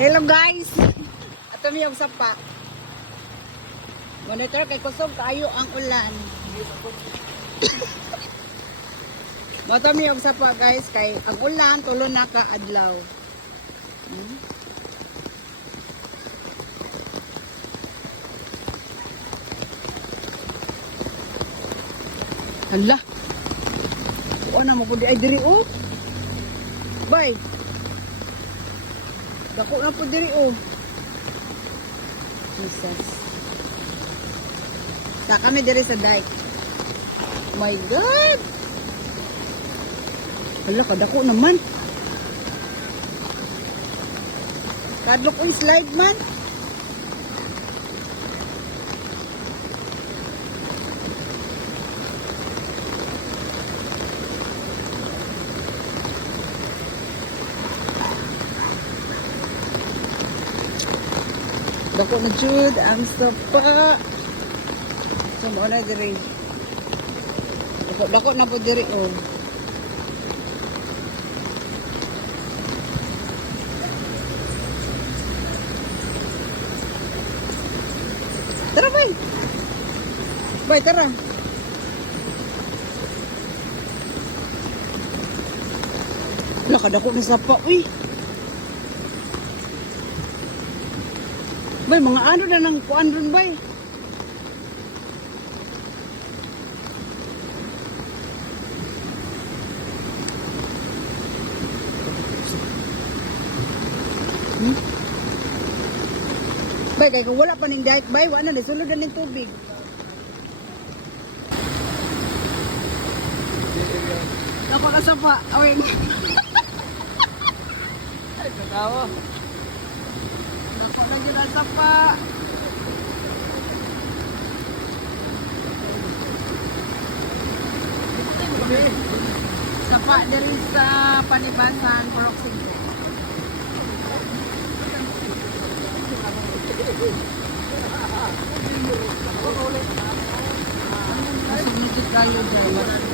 Hello guys! Ato mi og sapa. Monitor kay kusog kaayo ang ulan. Ato mi og sapa guys kay ang ulan tulo na ka adlaw. Hala. O na mo pud ay diri oh. Bye. Dako na po diri oh. Jesus. Sa kami diri sa dike. My God. Hala, kadako naman. Kadlok ko slide man. Dako na jud ang sapa. So mo na diri. Dako na po diri oh. Tara bay. Bay tara. Wala ka dako na sapa uy. Bay, mga ano na ng kuan ron, bay? Bay, kaya kung wala pa ning dike, bay, wala na, sulod na ng tubig. Napakasa pa, awing. Ay, katawa. Ako na dyan ang sapa. Sapa dari sa Panibasan, Purok Singko. Masumikit kayo dyan.